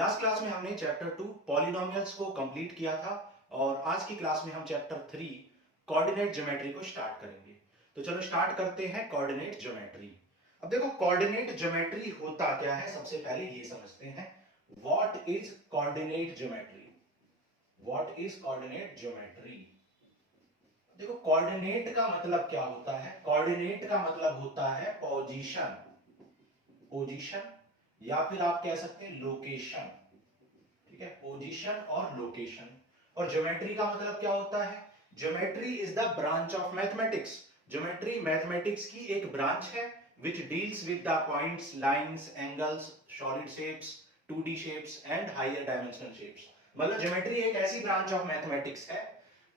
Last class में हमने chapter 2 polynomials को कंप्लीट किया था और आज की क्लास में हम चैप्टर 3 कोऑर्डिनेट ज्योमेट्री को स्टार्ट करेंगे। तो चलो स्टार्ट करते हैं कोऑर्डिनेट ज्योमेट्री। अब देखो कोऑर्डिनेट ज्योमेट्री होता क्या है, सबसे पहले ये समझते हैं। What is coordinate geometry? What is coordinate geometry? देखो कोऑर्डिनेट का मतलब क्या होता है? कोऑर्डिनेट का मतलब होता है पोजीशन, पोजीशन या फिर आप कह सकते हैं लोकेशन। ठीक है, पोजीशन और लोकेशन। और ज्योमेट्री का मतलब क्या होता है? Geometry is the branch of mathematics. Geometry mathematics की एक ब्रांच है which deals with the points, lines, angles, solid shapes, 2D shapes and higher dimensional shapes। मतलब ज्योमेट्री एक ऐसी ब्रांच ऑफ मैथमेटिक्स है।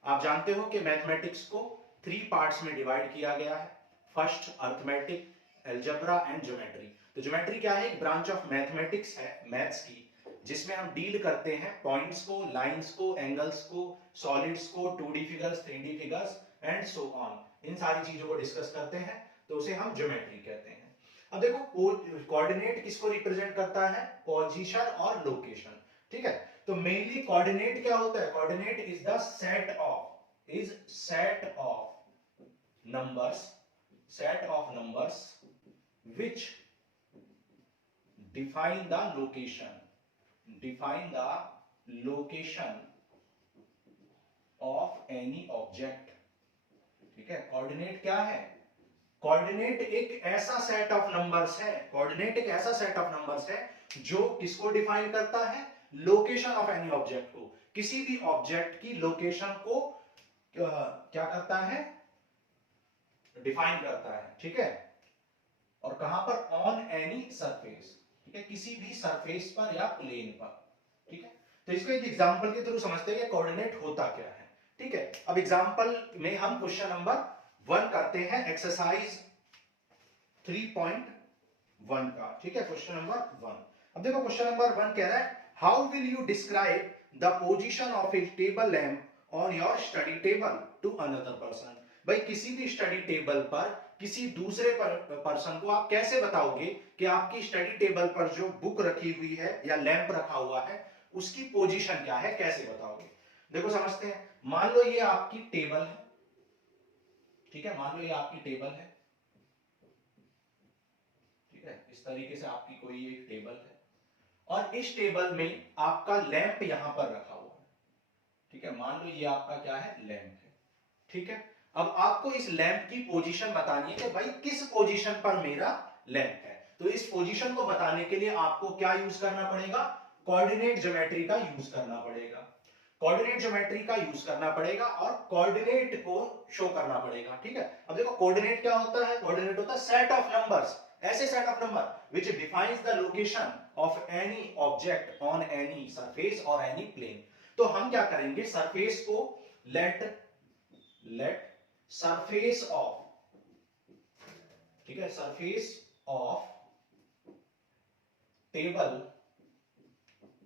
आप जानते हो कि मैथमेटिक्स को 3 पार्ट्स में डिवाइड किया गया है। First arithmetic, algebra and geometry. तो ज्योमेट्री क्या है? एक ब्रांच ऑफ मैथमेटिक्स है, मैथ्स की, जिसमें हम डील करते हैं पॉइंट्स को, लाइंस को, एंगल्स को, सॉलिड्स को, 2D figures, 3D figures and so on. इन सारी चीजों को डिस्कस करते हैं, तो उसे हम ज्योमेट्री कहते हैं। अब देखो कोऑर्डिनेट किसको रिप्रेजेंट करता है? पोजीशन और लोकेशन। ठीक है, तो मेनली कोऑर्डिनेट क्या होता है? Coordinate is the set of numbers, set of numbers which define the location, define the location of any object। ठीक है, कोऑर्डिनेट क्या है? कोऑर्डिनेट एक ऐसा सेट ऑफ नंबर्स है, कोऑर्डिनेट एक ऐसा सेट ऑफ नंबर्स है जो किसको डिफाइन करता है? लोकेशन ऑफ एनी ऑब्जेक्ट को, किसी भी ऑब्जेक्ट की लोकेशन को क्या करता है? डिफाइन करता है। ठीक है, और कहां पर? On any surface. ठीक है, किसी भी सरफेस पर या प्लेन पर। ठीक है, तो इसको एक एग्जांपल के थ्रू समझते हैं कि कोऑर्डिनेट होता क्या है। ठीक है, अब एग्जांपल में हम क्वेश्चन नंबर 1 करते हैं, एक्सरसाइज 3.1 का। ठीक है, क्वेश्चन नंबर 1। अब देखो क्वेश्चन नंबर 1 कह रहा है, how will you describe the position of a table lamp on your study table to another person. भाई किसी भी स्टडी टेबल पर किसी दूसरे पर्सन को आप कैसे बताओगे कि आपकी स्टडी टेबल पर जो बुक रखी हुई है या लैंप रखा हुआ है उसकी पोजीशन क्या है, कैसे बताओगे? देखो समझते हैं। मान लो ये आपकी टेबल है। ठीक है, मान लो ये आपकी टेबल है। ठीक है, इस तरीके से आपकी कोई एक टेबल है और इस टेबल में आपका लैंप यहां पर रखा हुआ है। ठीक है, मान लो ये आपका क्या है? लैंप है। ठीक है, अब आपको इस लैंप की पोजीशन बतानी है कि भाई किस पोजीशन पर मेरा लैंप है। तो इस पोजीशन को बताने के लिए आपको क्या यूज करना पड़ेगा? कोऑर्डिनेट ज्योमेट्री का यूज करना पड़ेगा। कोऑर्डिनेट ज्योमेट्री का यूज करना पड़ेगा और कोऑर्डिनेट को शो करना पड़ेगा। ठीक है, अब देखो कोऑर्डिनेट क्या होता है? कोऑर्डिनेट होता है सेट ऑफ नंबर्स, ऐसे set of number which defines the location of any object on any surface or any plane। तो हम क्या करेंगे? सरफेस को let surface of, ठीक है, surface of table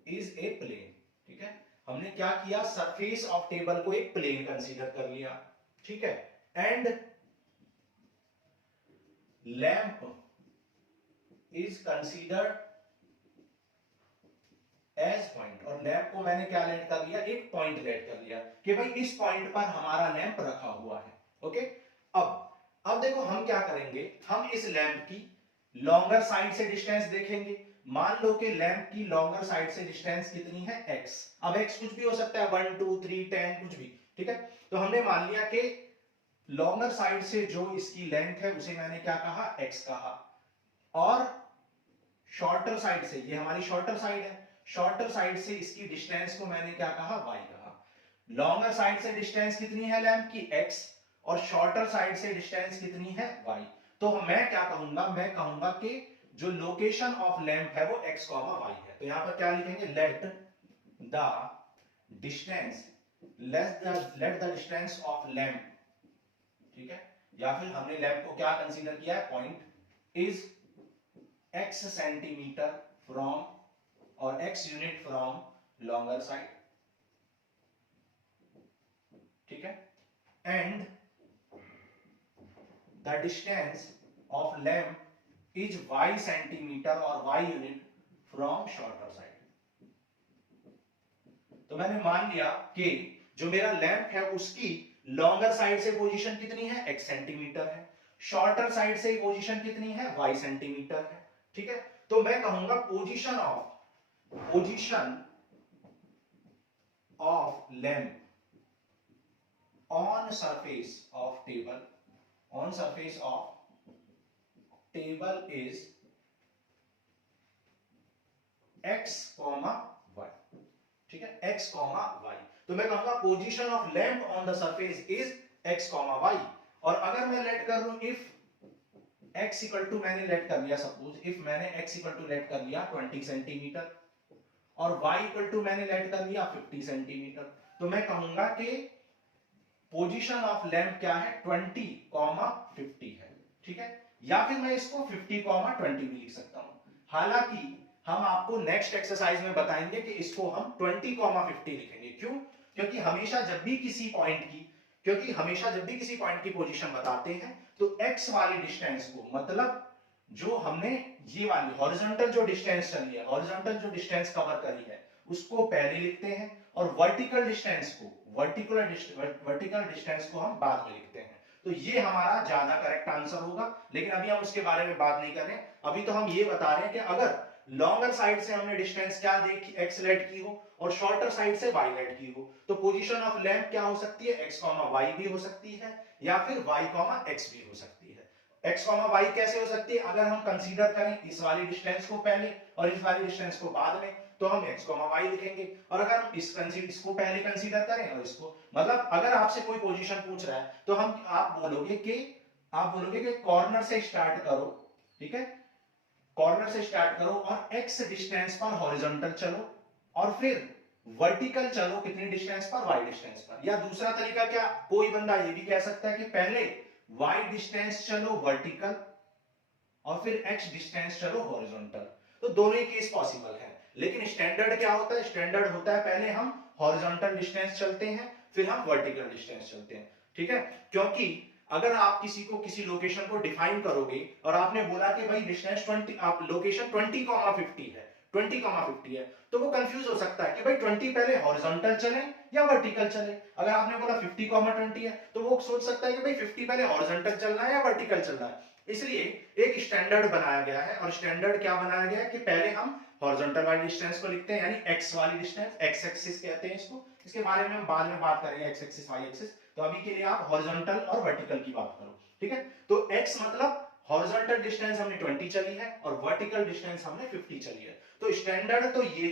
is a plane. ठीक है, हमने क्या किया? सरफेस ऑफ टेबल को एक प्लेन कंसीडर कर लिया। ठीक है, and lamp is considered as point. और लैंप को मैंने क्या लेट कर लिया? एक पॉइंट लेट कर लिया कि भाई इस पॉइंट पर हमारा लैंप रखा हुआ है। ओके, अब देखो हम क्या करेंगे? हम इस लैंप की लॉन्गर साइड से डिस्टेंस देखेंगे। मान लो कि लैंप की लॉन्गर साइड से डिस्टेंस कितनी है? x। अब x कुछ भी हो सकता है, 1 2 3 10 कुछ भी। ठीक है, तो हमने मान लिया कि लॉन्गर साइड से जो इसकी लेंथ है उसे मैंने क्या कहा? x कहा। और शॉर्टर साइड से, ये हमारी शॉर्टर साइड है, शॉर्टर साइड से इसकी डिस्टेंस को मैंने क्या कहा? y कहा। लॉन्गर साइड से डिस्टेंस कितनी है लैंप की? x। और शॉर्टर साइड से डिस्टेंस कितनी है? y। तो मैं क्या कहूंगा? मैं कहूंगा कि जो लोकेशन ऑफ लैंप है वो x, y है। तो यहां पर क्या लिखेंगे? Let the distance, let the distance of lamp. ठीक है, या फिर हमने लैंप को क्या कंसीडर किया है? Point, is x centimetre from, और x unit from longer side. ठीक है, and the distance of lamp is y centimetre और y unit from shorter side. तो मैंने मान लिया कि जो मेरा लैंप है उसकी लॉन्गर साइड से पोजीशन कितनी है, x सेंटीमीटर है, शॉर्टर साइड से पोजीशन कितनी है, y सेंटीमीटर है। ठीक है, तो मैं कहूंगा position of lamp on surface of table is x, y। ठीक है, x, y। तो मैं कहूंगा position of lamp on the surface is x, y। और अगर मैं लेट कर लूं इफ x इक्वल टू, मैंने लेट कर लिया, सपोज इफ मैंने x इक्वल टू लेट कर लिया 20 सेंटीमीटर और y इक्वल टू मैंने लेट कर लिया 50 सेंटीमीटर, तो मैं कहूंगा कि पोजीशन ऑफ लैंप क्या है, 20, 50 है। ठीक है, या फिर मैं इसको 50, 20 भी लिख सकता हूं। हालांकि हम आपको नेक्स्ट एक्सरसाइज में बताएंगे कि इसको हम 20, 50 लिखेंगे। क्यों? क्योंकि हमेशा जब भी किसी पॉइंट की पोजीशन बताते हैं तो x वाली डिस्टेंस को, मतलब जो हमने ये वाली हॉरिजॉन्टल जो डिस्टेंस चली है, हॉरिजॉन्टल जो डिस्टेंस कवर करी है उसको पहले लिखते हैं और वर्टिकल डिस्टेंस को हम बाद में लिखते हैं। तो ये हमारा ज्यादा करेक्ट आंसर होगा, लेकिन अभी हम उसके बारे में बात नहीं कर रहे। अभी तो हम ये बता रहे हैं कि अगर लॉन्गर साइड से हमने डिस्टेंस क्या देखी, x लेट की हो और शॉर्टर साइड से y लेट की हो, तो पोजीशन ऑफ लैंप क्या हो सकती है, x, y भी हो सकती है या फिर y, x भी हो सकती है। x, y कैसे हो सकती है? अगर हम कंसीडर करें इस वाली डिस्टेंस को पहले और इस वाली डिस्टेंस को बाद में, तो हम x, y लिखेंगे। और अगर हम इसको पहले कंसीडर करें और इसको, मतलब अगर आपसे कोई पोजीशन पूछ रहा है तो आप बोलोगे कि कॉर्नर से स्टार्ट करो। ठीक है, कॉर्नर से स्टार्ट करो और x डिस्टेंस पर हॉरिजॉन्टल चलो और फिर वर्टिकल चलो कितनी डिस्टेंस पर, y डिस्टेंस पर। या दूसरा तरीका क्या, कोई बंदा ये भी कह सकता है कि पहले y डिस्टेंस चलो वर्टिकल और फिर x डिस्टेंस चलो हॉरिजॉन्टल। तो दोनों ही केस पॉसिबल है, लेकिन स्टैंडर्ड क्या होता है, स्टैंडर्ड होता है पहले हम हॉरिजॉन्टल डिस्टेंस चलते हैं फिर हम वर्टिकल डिस्टेंस चलते हैं। ठीक है, क्योंकि अगर आप किसी लोकेशन को डिफाइन करोगे और आपने बोला कि भाई डिस्टेंस 20, आप लोकेशन 20, 50 है, 20, 50 है, तो वो कंफ्यूज हो सकता है कि भाई 20 पहले हॉरिजॉन्टल चले या वर्टिकल चले। अगर आपने बोला 50, 20 है, तो वो सोच सकता है कि भाई 50 पहले हॉरिजॉन्टल चलना है या वर्टिकल चलना है। इसलिए एक स्टैंडर्ड बनाया गया है, और स्टैंडर्ड क्या बनाया गया है कि पहले हम हॉरिजॉन्टल वाली डिस्टेंस को लिखते हैं, यानी एक्स वाली डिस्टेंस, एक्स एक्सिस कहते हैं इसको। इसके बारे में हम बाद में बात करेंगे, एक्स एक्सिस, वाई एक्सिस। तो अभी के लिए आप हॉरिजॉन्टल और वर्टिकल की बात करो। ठीक है, तो एक्स मतलब हॉरिजॉन्टल डिस्टेंस हमने 20 चली है और वर्टिकल डिस्टेंस हमने 50 चली है। तो स्टैंडर्ड तो ये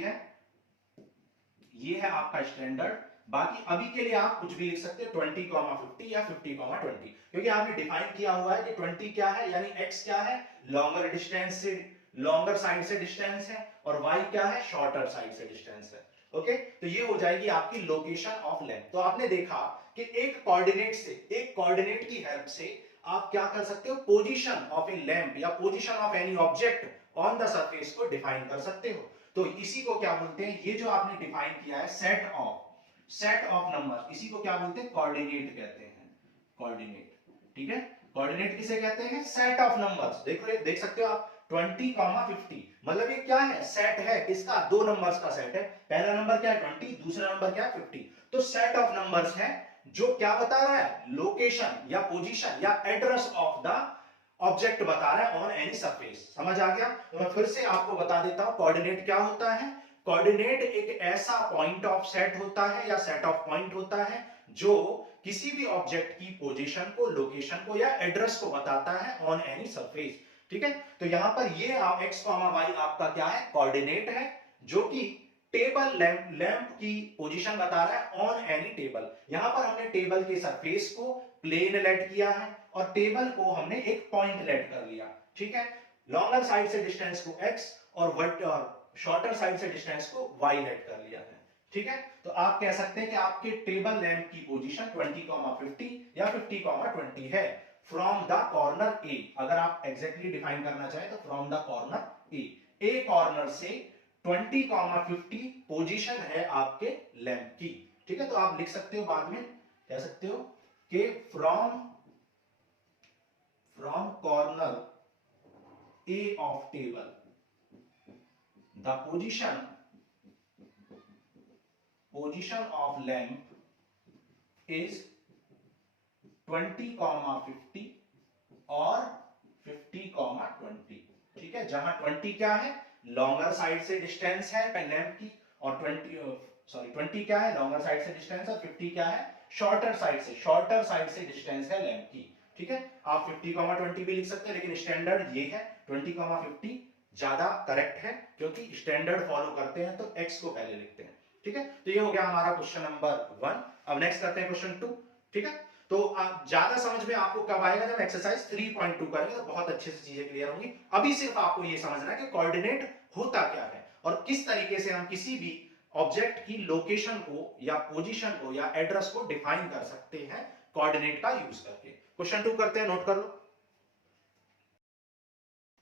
है आपका स्टैंडर्ड। बाकी अभी के लिए आप कुछ भी लिख सकते हैं, 20, 50 या 50, 20, क्योंकि आपने डिफाइन किया हुआ है कि 20 क्या है, यानी x क्या है, लॉन्गर साइड से डिस्टेंस है, और y क्या है, शॉर्टर साइड से डिस्टेंस है। ओके, तो ये हो जाएगी आपकी लोकेशन ऑफ लेंथ। तो आपने देखा कि एक कोऑर्डिनेट की हेल्प से आप क्या कर सकते हो, पोजीशन ऑफ ए लैंप या position of any object on the surface को डिफाइन कर सकते हो। तो इसी को क्या बोलते हैं, ये जो आपने डिफाइन किया है सेट ऑफ नंबर, इसी को क्या बोलते हैं, कोऑर्डिनेट कहते हैं, कोऑर्डिनेट। ठीक है, कोऑर्डिनेट किसे कहते हैं, सेट ऑफ नंबर्स। देख सकते हो आप 20, 50, मतलब ये क्या है, सेट है, किसका, दो नंबर्स का सेट है। पहला नंबर क्या है 20, दूसरा नंबर क्या है 50। तो सेट ऑफ नंबर्स है जो क्या बता रहा है, लोकेशन या पोजीशन या एड्रेस ऑफ द ऑब्जेक्ट बता रहा है ऑन एनी सरफेस। समझ आ गया? तो मैं फिर से आपको बता देता हूं कोऑर्डिनेट क्या होता है। कोऑर्डिनेट एक ऐसा पॉइंट ऑफ सेट होता है या सेट ऑफ पॉइंट होता है जो किसी भी ऑब्जेक्ट की पोजीशन को, लोकेशन को या एड्रेस को बताता है ऑन एनी सरफेस। ठीक है, तो यहां पर ये x, y आपका क्या है, कोऑर्डिनेट है, जो कि टेबल लैंप की पोजीशन बता रहा है ऑन एनी टेबल। यहां पर हमने टेबल के सरफेस को प्लेन लेट किया है और टेबल को हमने एक पॉइंट लेट कर लिया। ठीक है, लॉन्गर साइड से डिस्टेंस को x और शॉर्टर साइड से डिस्टेंस को y लेट कर लिया है। ठीक है, तो आप कह सकते हैं कि आपके टेबल लैंप की पोजीशन 20, 50 या 50, 20 है फ्रॉम द कॉर्नर ए। अगर आप एग्जैक्टली डिफाइन करना चाहें तो from the corner A corner से 20, 50 पोजीशन है आपके लैंप की। ठीक है, तो आप लिख सकते हो, बाद में कह सकते हो कि from corner A of table the position position of lamp is 20,50 और 50,20। ठीक है, जहां 20 क्या है, लॉन्गर साइड से डिस्टेंस है लैंप की, और 20 क्या है, लॉन्गर साइड से डिस्टेंस, और 50 क्या है, शॉर्टर साइड से डिस्टेंस है लैंप की। ठीक है, आप 50,20 भी लिख सकते हैं, लेकिन स्टैंडर्ड ये है 20,50 ज्यादा करेक्ट है, क्योंकि स्टैंडर्ड फॉलो करते हैं तो x को पहले लिखते हैं। ठीक है, तो ये हो गया हमारा क्वेश्चन नंबर 1। अब नेक्स्ट करते हैं क्वेश्चन 2। ठीक है, तो ज्यादा समझ में आपको कब आएगा, जब एक्सरसाइज 3.2 करेंगे तो बहुत अच्छे से चीजें क्लियर होंगी। अभी सिर्फ आपको ये समझना है कि कोऑर्डिनेट होता क्या है और किस तरीके से हम किसी भी ऑब्जेक्ट की लोकेशन को या पोजीशन को या एड्रेस को डिफाइन कर सकते हैं कोऑर्डिनेट का यूज करके। क्वेश्चन 2 करते हैं, नोट कर लो।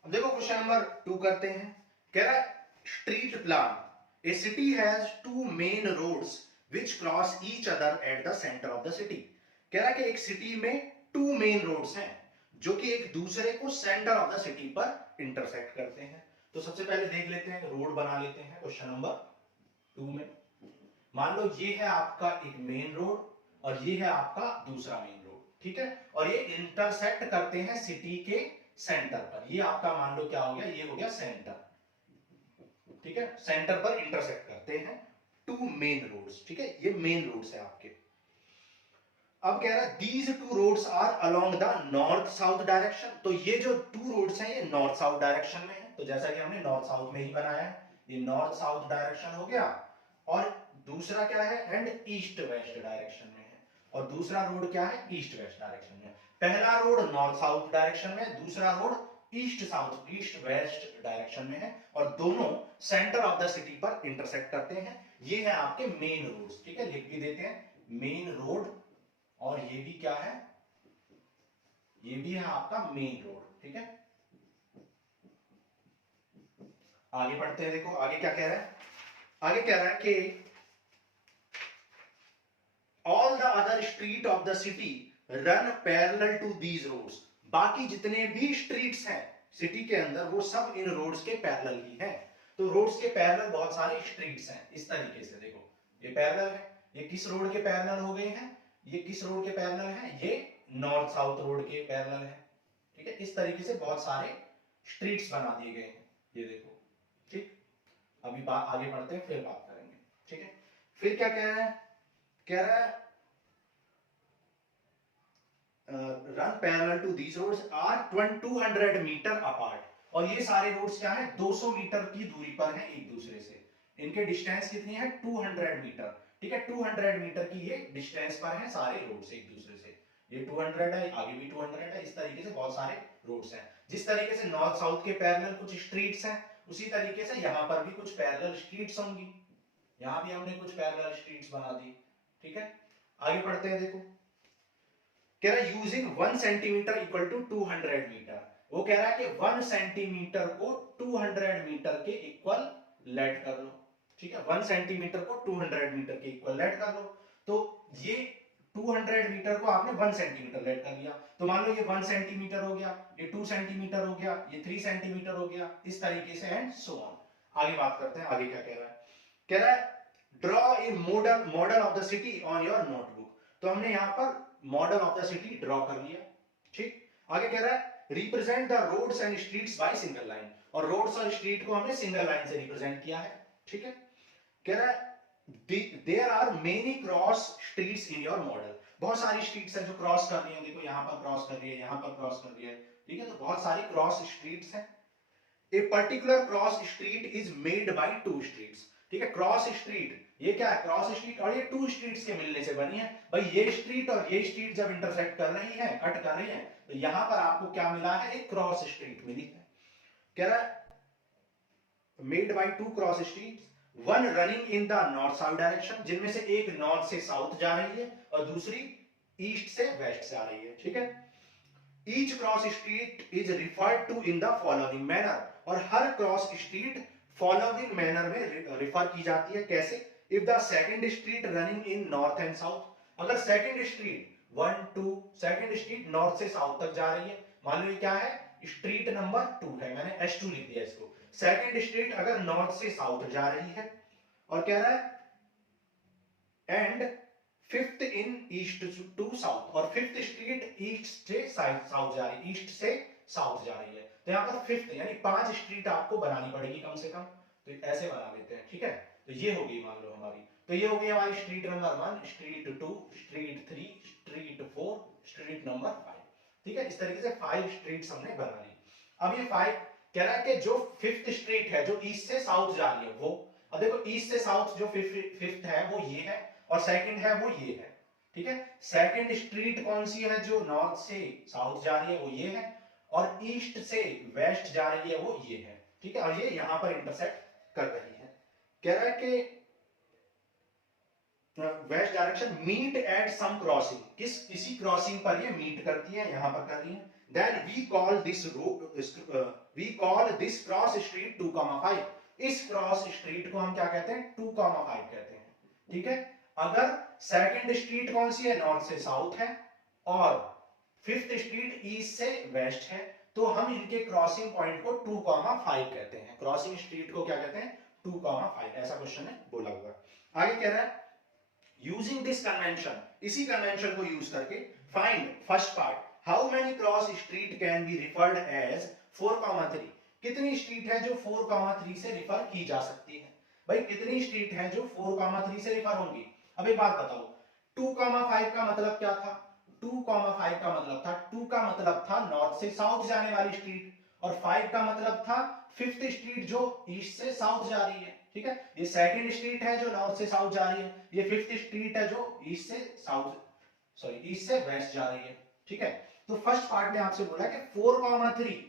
अब देखो क्वेश्चन नंबर 2 करते हैं। कह रहा है street plan, a city has two main roads which cross each other at the centre of the city. कह रहा है कि एक सिटी में 2 मेन रोड्स हैं जो कि एक दूसरे को सेंटर ऑफ द सिटी पर इंटरसेक्ट करते हैं। तो सबसे पहले देख लेते हैं, रोड बना लेते हैं क्वेश्चन नंबर 2 में। मान लो ये है आपका एक मेन रोड और ये है आपका दूसरा मेन रोड। ठीक है, और ये इंटरसेक्ट करते हैं सिटी के सेंटर पर। ये आपका मान लो क्या हो गया, ये हो गया सेंटर। ठीक है, सेंटर पर इंटरसेक्ट करते हैं 2 मेन रोड्स। ठीक है, ये मेन रोड्स है आपके। अब कह रहा है these 2 roads are along the north south direction. तो ये जो 2 रोड्स हैं ये नॉर्थ साउथ डायरेक्शन में है। तो जैसा कि हमने नॉर्थ साउथ में ही बनाया है, ये नॉर्थ साउथ डायरेक्शन हो गया। और दूसरा क्या है, एंड ईस्ट वेस्ट डायरेक्शन में है। और दूसरा रोड क्या है, ईस्ट वेस्ट डायरेक्शन में। पहला रोड नॉर्थ साउथ डायरेक्शन में, दूसरा रोड ईस्ट वेस्ट डायरेक्शन में है, और दोनों सेंटर ऑफ द सिटी पर इंटरसेक्ट करते हैं। ये है आपके मेन रोड्स। ठीक है, लिख भी देते हैं मेन रोड, और ये भी क्या है, ये भी है आपका मेन रोड। ठीक है, आगे पढ़ते हैं। देखो आगे क्या कह रहा है, आगे कह रहा है कि all the other street of the city run parallel to these roads. बाकी जितने भी स्ट्रीट्स हैं सिटी के अंदर वो सब इन रोड्स के पैरेलल ही हैं। तो रोड्स के पैरेलल बहुत सारे स्ट्रीट्स हैं। इस तरीके से देखो, ये पैरेलल है, ये किस रोड के पैरेलल हो गए हैं, ये किस रोड के पैरेलल है, ये नॉर्थ साउथ रोड के पैरेलल है। ठीक है, इस तरीके से बहुत सारे स्ट्रीट्स बना दिए गए हैं, ये देखो। ठीक, अभी बात आगे बढ़ते हैं, फिर बात करेंगे। ठीक है, फिर क्या कह रहा है, कह रहा है run parallel to these roads are 200 metre apart. और ये सारे रोड्स क्या है, 200 मीटर की दूरी पर हैं एक दूसरे से। इनके डिस्टेंस कितनी है, 200 मीटर। ठीक है, 200 मीटर की ये डिस्टेंस पर हैं सारे रोड्स एक दूसरे से। ये 200 है, आगे भी 200 है। इस तरीके से बहुत सारे रोड्स हैं। जिस तरीके से नॉर्थ साउथ के पैरेलल कुछ स्ट्रीट्स हैं, उसी तरीके से यहां पर भी कुछ पैरेलल स्ट्रीट्स होंगी। यहां भी हमने कुछ पैरेलल स्ट्रीट्स बना दी। ठीक है, आगे बढ़ते हैं। देखो कह रहा है using 1 centimetre equal to 200 metre. वो कह रहा है कि 1 सेंटीमीटर को 200 मीटर के इक्वल लेट कर लो। ठीक है, 1 सेंटीमीटर को 200 मीटर के इक्वल लेट कर लो। तो ये 200 मीटर को आपने 1 सेंटीमीटर लेट कर लिया, तो मान लो ये 1 सेंटीमीटर हो गया, ये 2 सेंटीमीटर हो गया, ये 3 सेंटीमीटर हो गया, इस तरीके से एंड सो ऑन। आगे बात करते हैं, आगे क्या कह रहा है, कह रहा है draw a model of the city on your notebook. तो हमने यहां पर model of the city draw कर लिया। ठीक, आगे कह रहा है represent the roads and streets by single line. और रोड्स और स्ट्रीट को हमने सिंगल लाइन से रिप्रेजेंट किया है। ठीक है, कह रहा है there are many cross streets in your model. बहुत सारी स्ट्रीट्स हैं जो क्रॉस कर रही हैं। देखो यहां पर क्रॉस कर रही है, यहां पर क्रॉस कर रही है। ठीक है, तो बहुत सारी क्रॉस स्ट्रीट्स हैं। A particular cross street is made by 2 streets. ठीक है, क्रॉस स्ट्रीट ये क्या है, क्रॉस स्ट्रीट और ये 2 स्ट्रीट्स के मिलने से बनी है। भाई ये स्ट्रीट और ये स्ट्रीट जब इंटरसेक्ट कर रही है, कट कर रही है, तो यहां पर आपको क्या मिला है, एक क्रॉस स्ट्रीट मिली है। कह रहा है made by 2 cross streets, one running in the north south direction, जिनमें से एक नॉर्थ से साउथ जा रही है और दूसरी ईस्ट से वेस्ट से आ रही है। ठीक है, each cross street is referred to in the following manner. और हर क्रॉस स्ट्रीट फॉलोइंग मैनर में रिफर की जाती है। कैसे, if the second street running in north and south, अगर second street 1 2 second street north से साउथ तक जा रही है, मान लो ये क्या है, स्ट्रीट नंबर 2 है, मैंने S2 लिख दिया इसको। सेकंड स्ट्रीट अगर नॉर्थ से साउथ जा रही है और कह रहा है and fifth in east to south, और फिफ्थ स्ट्रीट ईस्ट से साउथ जा रही है, ईस्ट से साउथ जा रही है। तो यहाँ पर फिफ्थ यानी 5 स्ट्रीट आपको बनानी पड़ेगी कम से कम, तो ऐसे बना लेते हैं, ठीक है। तो ये होगी मान लो हमारी, तो ये होगी हमारी street number 1, street 2, street 3, street 4, street number 5, ठीक है। इस तरीके से 5 स्ट्रीट्स हमने बना ली। अब ये 5 कह रहा है कि जो फिफ्थ स्ट्रीट है जो ईस्ट से साउथ जा रही है वो, अब देखो ईस्ट से साउथ जो फिफ्थ है वो ये है, और सेकंड है वो ये है, ठीक है। सेकंड स्ट्रीट कौन सी है जो नॉर्थ से साउथ जा रही है वो ये है, और ईस्ट से वेस्ट जा रही है वो ये है, ठीक है। और ये यहां पर इंटरसेक्ट कर रही है। कह रहा है कि west direction meet at some crossing, किसी क्रॉसिंग पर ये मीट करती है, यहां पर कर रही है। Then we call this cross street 2,5, इस क्रॉस स्ट्रीट को हम क्या कहते हैं 2,5 कहते हैं, ठीक है। अगर सेकंड स्ट्रीट कौन सी है नॉर्थ से साउथ है, और फिफ्थ स्ट्रीट ईस्ट से वेस्ट है, तो हम इनके क्रॉसिंग पॉइंट को 2,5 कहते हैं, क्रॉसिंग स्ट्रीट को क्या कहते हैं 2,5, ऐसा क्वेश्चन है बोला हुआ। आगे कह रहा है यूजिंग दिस कन्वेंशन, इसी कन्वेंशन को यूज करके find first part, how many cross street can be referred as 4,3, कितनी स्ट्रीट है जो 4,3 से रिफर की जा सकती है। भाई कितनी स्ट्रीट है जो 4,3 से रिफर होंगी। अब एक बात बताओ 2,5 का मतलब क्या था, 2,5 का मतलब था, 2 का मतलब था नॉर्थ से साउथ जाने वाली स्ट्रीट, और 5 का मतलब था फिफ्थ स्ट्रीट जो ईस्ट से साउथ जा रही है, ठीक है। ये सेकंड स्ट्रीट है जो नॉर्थ से साउथ जा रही है, ये फिफ्थ स्ट्रीट है जो ईस्ट से साउथ, सॉरी ईस्ट से वेस्ट जा रही है, ठीक है। तो फर्स्ट पार्ट में आपसे बोला कि 4,3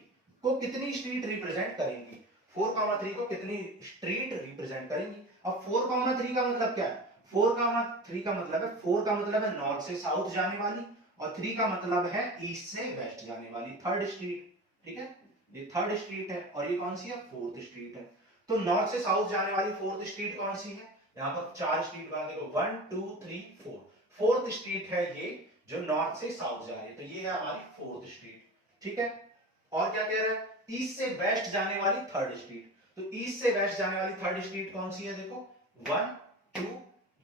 को कितनी स्ट्रीट रिप्रेजेंट करेंगी, 4,3 को कितनी स्ट्रीट रिप्रेजेंट करेंगी। अब 4,3 का मतलब क्या है, 4,3 का मतलब है, 4 का मतलब है नॉर्थ से साउथ जाने वाली, और 3 का मतलब है ईस्ट से वेस्ट जाने वाली थर्ड स्ट्रीट, ठीक है। ये थर्ड स्ट्रीट है, और ये कौन सी है फोर्थ स्ट्रीट है। तो नॉर्थ से साउथ जाने वाली फोर्थ स्ट्रीट कौन सी है, यहाँ पर 4 स्ट्रीट बना, देखो 1 2 3 4, फोर्थ स्ट्रीट है ये जो नॉर्थ से साउथ जा रही है, तो ये है हमारी फोर्थ स्ट्रीट, ठीक है। और क्या कह रहा है ईस्ट से वेस्ट जाने वाली थर्ड स्ट्रीट, तो ईस्ट से वेस्ट जाने वाली थर्ड स्ट्रीट कौन सी है, देखो 1 2,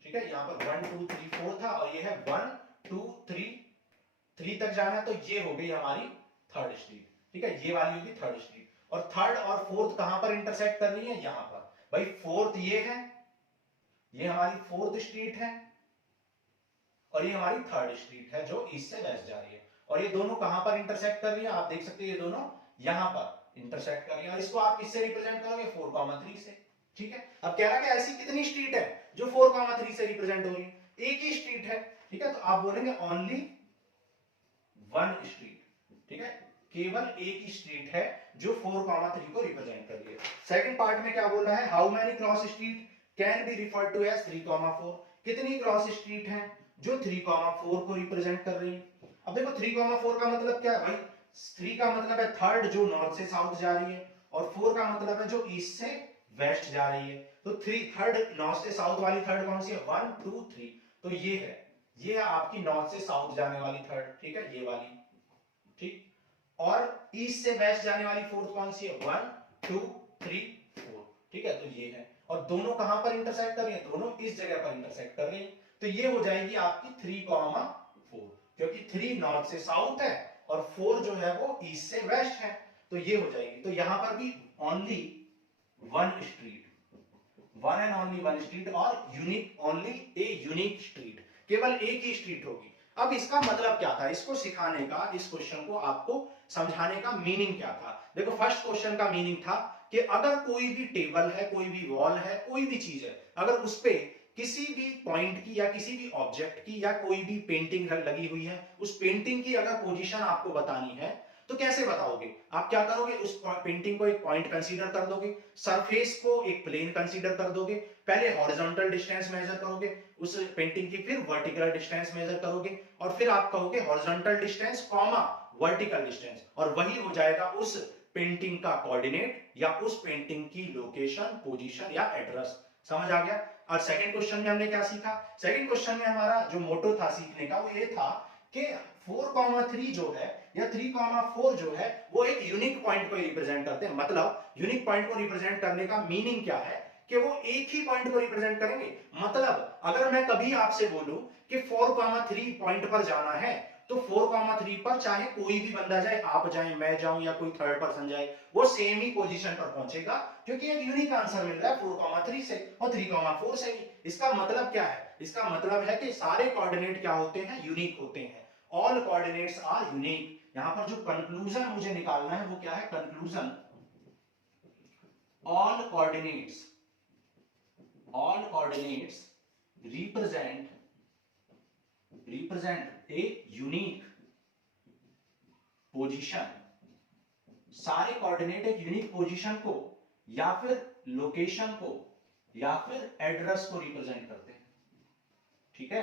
ठीक है, यहाँ पर 1 2 3 4 था, और ये है 1 2 3 तक जाना है, तो ये हो गई हमारी थर्ड स्ट्रीट, ठीक है, ये वाली होगी थर्ड स्ट्रीट। और थर्ड और फोर्थ कहां पर इंटरसेक्ट कर रही है, यहां पर। भाई फोर्थ ये है, ये हमारी फोर्थ स्ट्रीट है, और ये हमारी थर्ड स्ट्रीट है जो ईस्ट से वेस्ट जा रही है, और ये दोनों कहां पर इंटरसेक्ट कर रही है, आप देख सकते हैं ये दोनों यहां पर इंटरसेक्ट कर रही है, और इसको आप किससे रिप्रेजेंट करोगे 4,3 से, ठीक है। अब कह रहा है कि ऐसी कितनी स्ट्रीट है जो 4,3 से रिप्रेजेंट हो रही है, एक ही स्ट्रीट है, ठीक है। तो आप बोलेंगे ओनली वन स्ट्रीट, ठीक है, केवल एक ही स्ट्रीट है जो 4,3 को रिप्रेजेंट कर रही है। सेकंड पार्ट में क्या बोल रहा है, how many cross street can be referred to as 3,4, कितनी क्रॉस स्ट्रीट है जो 3,4 को रिप्रेजेंट कर रही है। अब देखो 3,4 का मतलब क्या है भाई, 3 का मतलब है थर्ड जो नॉर्थ से साउथ जा रही है, और 4 का मतलब है जो ईस्ट से वेस्ट जा रही है। तो 3 थर्ड नॉर्थ से साउथ वाली थर्ड कौन सी है 1 2 3, तो ये है आपकी नॉर्थ से साउथ जाने वाली थर्ड, ठीक है, ये वाली, ठीक। और ईस्ट से वेस्ट जाने वाली फोर्थ कौन सी है 1 2 3 4, ठीक है, तो ये है। और दोनों कहां पर इंटरसेक्ट कर रही है, दोनों इस जगह पर इंटरसेक्ट कर रही है, तो ये हो जाएगी आपकी 3,4, क्योंकि 3 नॉर्थ से साउथ है और 4 जो है वो ईस्ट से वेस्ट है, तो ये हो जाएगी। तो यहां पर भी only one street, one and only one street, और unique only a unique street, केवल एक ही स्ट्रीट होगी। अब इसका मतलब क्या था, इसको सिखाने का, इस क्वेश्चन को आपको समझाने का मीनिंग क्या था। देखो फर्स्ट क्वेश्चन का मीनिंग था कि अगर कोई भी टेबल है, कोई भी वॉल है, कोई भी चीज है, अगर उस पे किसी भी पॉइंट की या किसी भी ऑब्जेक्ट की या कोई भी पेंटिंग लगी हुई है, उस पेंटिंग की अगर पोजीशन आपको बतानी है तो कैसे बताओगे, आप क्या करोगे, उस पेंटिंग को एक पॉइंट कंसीडर कर दोगे, सरफेस को एक प्लेन कंसीडर कर दोगे, पहले हॉरिजॉन्टल डिस्टेंस मेजर करोगे उस पेंटिंग की, फिर वर्टिकल डिस्टेंस मेजर करोगे, और फिर आप कहोगे horizontal distance comma vertical distance, और वही हो जाएगा उस पेंटिंग का कोऑर्डिनेट या उस पेंटिंग की लोकेशन, पोजीशन या एड्रेस। समझ आ गया। और सेकंड क्वेश्चन में हमने क्या सीखा, सेकंड क्वेश्चन में हमारा जो मोटो था सीखने का वो ये था कि 4,3 जो है या 3,4 जो है वो एक यूनिक पॉइंट को रिप्रेजेंट करते हैं। मतलब यूनिक पॉइंट को रिप्रेजेंट करने का मीनिंग क्या है कि वो एक ही पॉइंट को रिप्रेजेंट करेंगे। मतलब अगर मैं कभी आपसे बोलूं कि 4,3 पॉइंट पर जाना है, तो 4,3 पर चाहे कोई भी बंदा जाए, आप जाए, मैं जाऊं या कोई थर्ड पर्सन जाए, वो सेम ही पोजीशन पर पहुंचेगा, क्योंकि एक यूनिक आंसर मिल रहा है 4,3 से और 3,4 से भी। इसका मतलब क्या है? इसका मतलब है कि सारे कोऑर्डिनेट क्या होते हैं? यूनिक होते हैं। All coordinates are unique. यहां पर जो कंक्लूजन मुझे निकालना है वो क्या है? Conclusion, all coordinates represent a unique position। सारे कोऑर्डिनेट एक यूनिक पोजीशन को या फिर लोकेशन को या फिर एड्रेस को रिप्रेजेंट करते हैं। ठीक है,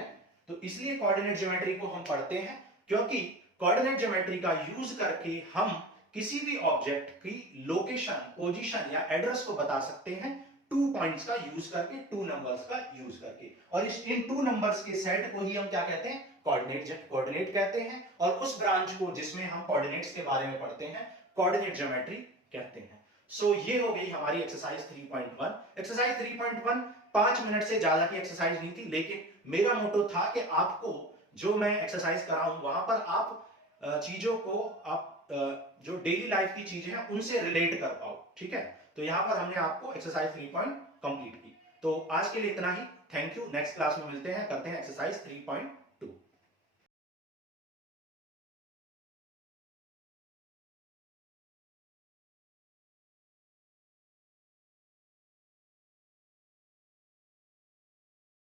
तो इसलिए कोऑर्डिनेट ज्योमेट्री को हम पढ़ते हैं, क्योंकि कोऑर्डिनेट ज्योमेट्री का यूज करके हम किसी भी ऑब्जेक्ट की लोकेशन, पोजीशन या एड्रेस को बता सकते हैं 2 पॉइंट्स का यूज करके, 2 नंबर्स का यूज करके। और इन 2 नंबर्स के सेट को ही हम क्या कहते हैं? कोऑर्डिनेट कहते हैं। और उस ब्रांच को जिसमें हम कोऑर्डिनेट्स के बारे में पढ़ते हैं, कोऑर्डिनेट ज्योमेट्री कहते हैं। सो ये हो गई हमारी एक्सरसाइज 3.1। एक्सरसाइज 3.1 5 मिनट से ज्यादा की एक्सरसाइज नहीं थी, लेकिन मेरा मोटो था कि आपको जो मैं एक्सरसाइज कराऊं वहां पर आप चीजों को, आप जो डेली लाइफ की चीजें हैं उनसे रिलेट कर पाओ। ठीक है, तो यहां पर हमने आपको एक्सरसाइज 3 कंप्लीट की। तो आज के लिए इतना ही। Thank you. नेक्स्ट क्लास में मिलते हैं, करते हैं एक्सरसाइज 3.